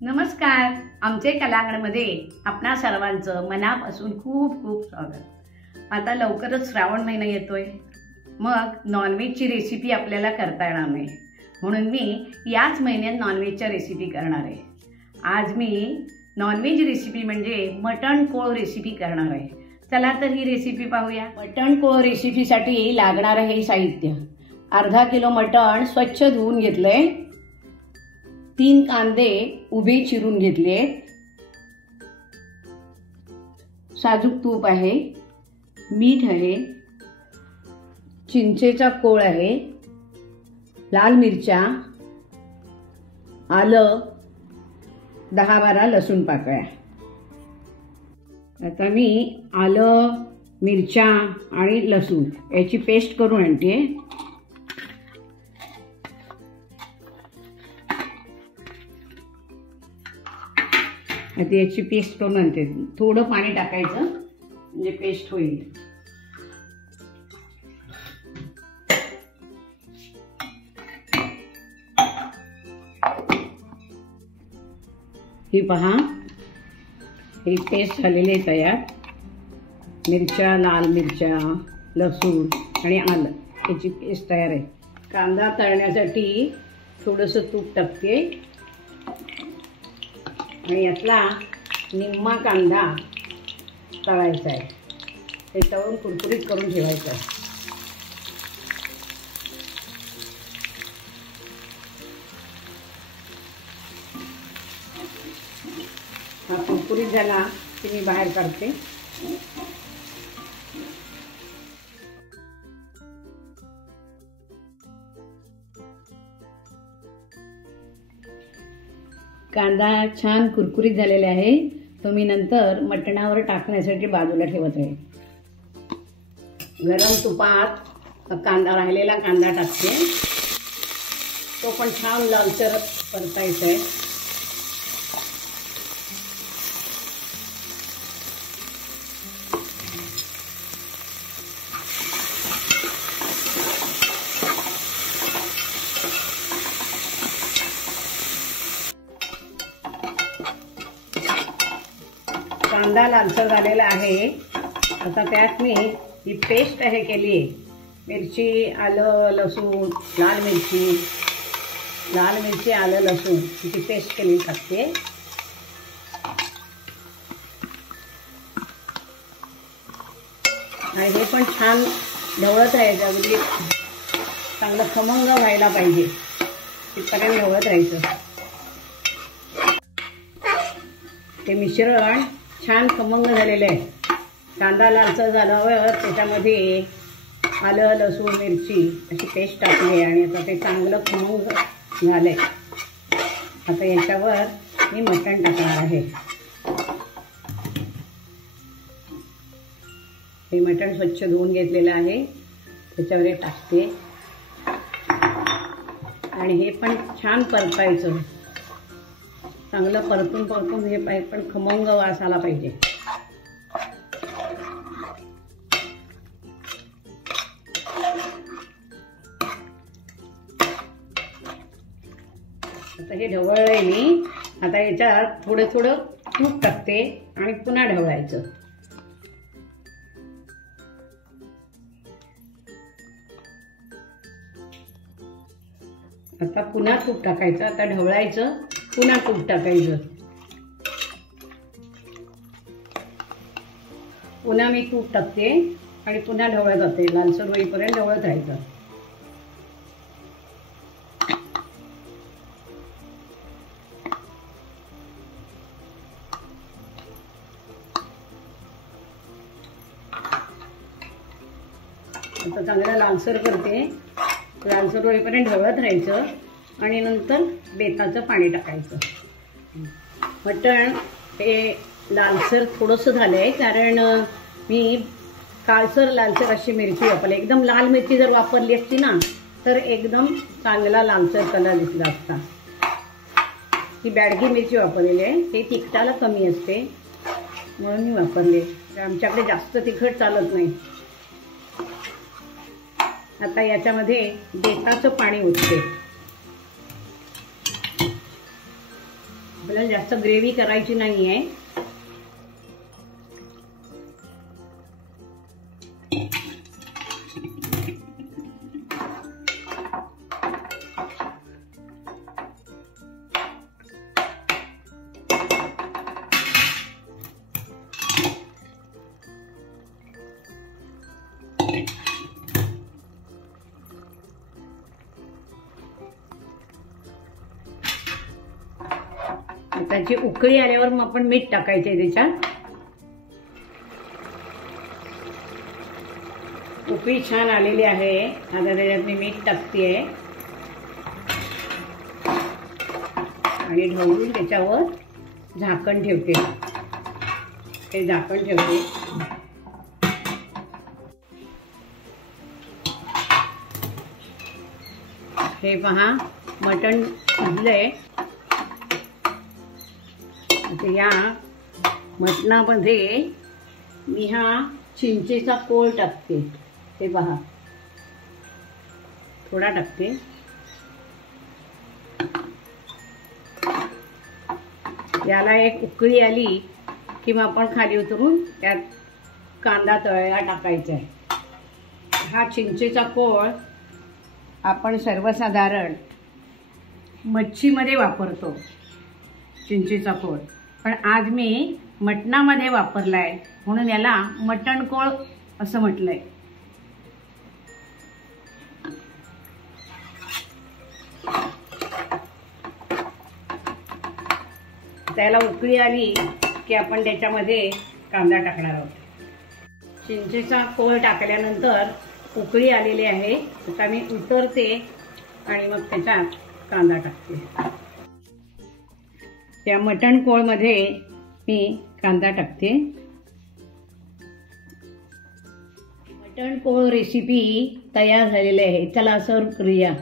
नमस्कार. आमचे कलांगणमध्ये आपणा सर्वांचं मनापासून खूप खूप स्वागत. आता लवकरच श्रावण महिना येतोय, मग नॉनव्हेजची रेसिपी आपल्याला करता येणार नाही, म्हणून मी याच महिन्यात नॉनव्हेजच्या रेसिपी करणार आहे. आज मी नॉनव्हेज रेसिपी म्हणजे मटण कोळ रेसिपी करणार आहे. चला तर ही रेसिपी पाहूया. मटण कोळ रेसिपीसाठी लागणारे हे साहित्य: अर्धा किलो मटण स्वच्छ धुवून घेतलंय, 3 कांदे उभे चिरून घेतले, साजूक तूप आहे, मीठ आहे, चिंचेचा कोळ आहे, लाल मिरच्या, आलं, 10-12 लसूण पाकळ्या. आता मी आलं, मिरच्या आणि लसूण याची पेस्ट करून आणते. आता याची पेस्ट करून आणते. थोडं पाणी टाकायचं म्हणजे पेस्ट होईल. ही पहा, ही पेस्ट झालेली आहे तयार. मिरच्या, लाल मिरच्या, लसूण आणि आलं याची पेस्ट तयार आहे. कांदा तळण्यासाठी थोडंसं तूप टाकते आणि यातला निम्मा कांदा तळायचा आहे. ते तळून कुरकुरीत करून ठेवायचं आहे. हा कुरकुरीत झाला की मी बाहेर काढते. कांदा छान कुरकुरीत झालेला आहे. तो मी नंतर मटणावर टाकण्यासाठी बाजूला ठेवत आहे. गरम तुपात राहिलेला कांदा टाकते. तो पण छान लालसर परतायचा आहे. कांदा लालसर झालेला आहे. आता त्यात मी ही पेस्ट आहे केली, मिरची, आलं, लसूण, लाल मिरची, आलं, लसूण ही पेस्ट केली टाकते. आणि हे पण छान ढवळत राहायचं, म्हणजे चांगलं खमंग व्हायला पाहिजे तिथपर्यंत ढवळत राहायचं. ते मिश्रण छान खमंग झालेलं आहे. कांदा लालसर झाल्यावर त्याच्यामध्ये आलं, लसूण, मिरची अशी पेस्ट टाकली आहे आणि आता ते चांगलं खमंग झालंय. आता याच्यावर मी मटण टाकणार आहे. हे मटण स्वच्छ धुवून घेतलेलं आहे, त्याच्यावर टाकते आणि हे पण छान परतायचं. चांगलं परतून हे पण खमंग वास आला पाहिजे. आता हे ढवळलंय मी. आता याच्यात थोडं तूप टाकते आणि पुन्हा ढवळायचं. आता पुन्हा तूप टाकायचं. आता ढवळायचं, पुन्हा तूप टाकायचं. पुन्हा मी तूप टाकते आणि पुन्हा ढवळत जाते. लालसर होईपर्यंत ढवळत राहायचं. आता चांगलं लालसर करते. लालसर होईपर्यंत ढवळत राहायचं आणि नंतर बेताचं पाणी टाकायचं. मटण हे लालसर थोडंसं झालं आहे, कारण मी लालसर अशी मिरची वापरली. एकदम लाल मिरची जर वापरली असती ना तर एकदम चांगला लालसर कलर दिसला असता. ही बॅडगी मिरची वापरलेली आहे. हे तिखटाला कमी असते म्हणून मी वापरले. आमच्याकडे जास्त तिखट चालत नाही. आता याच्यामध्ये बेताचं पाणी ओतते. आपल्याला जास्त ग्रेव्ही करायची नाहीये. त्याची उकळी आल्यावर मग आपण मीठ टाकायचे त्याच्यात. उकळी छान आलेली आहे. आता त्याच्यात मी मीठ टाकते आणि ढवळून त्याच्यावर झाकण ठेवते. ते झाकण ठेवते. हे पहा मटण शिजलंय. या मटणामध्ये मी हा चिंचेचा कोळ टाकते. हे पहा थोडा टाकते. याला एक उकळी आली की मग आपण खाली उतरून त्यात कांदा तळलेला टाकायचा आहे. हा चिंचेचा कोळ आपण सर्वसाधारण मच्छीमध्ये वापरतो चिंचेचा कोळ, पण आज मी मटणामध्ये वापरलाय म्हणून याला मटण कोळ असं म्हटलंय. त्याला उकळी आली की आपण त्याच्यामध्ये कांदा टाकणार आहोत. चिंचेचा कोळ टाकल्यानंतर उकळी आलेली आहे. आता मी उतरते आणि मग त्याच्यात कांदा टाकते. त्या मटण कोळमध्ये मी कांदा टाकते. मटण कोळ रेसिपी तयार झालेली आहे. चला सर्व करूया.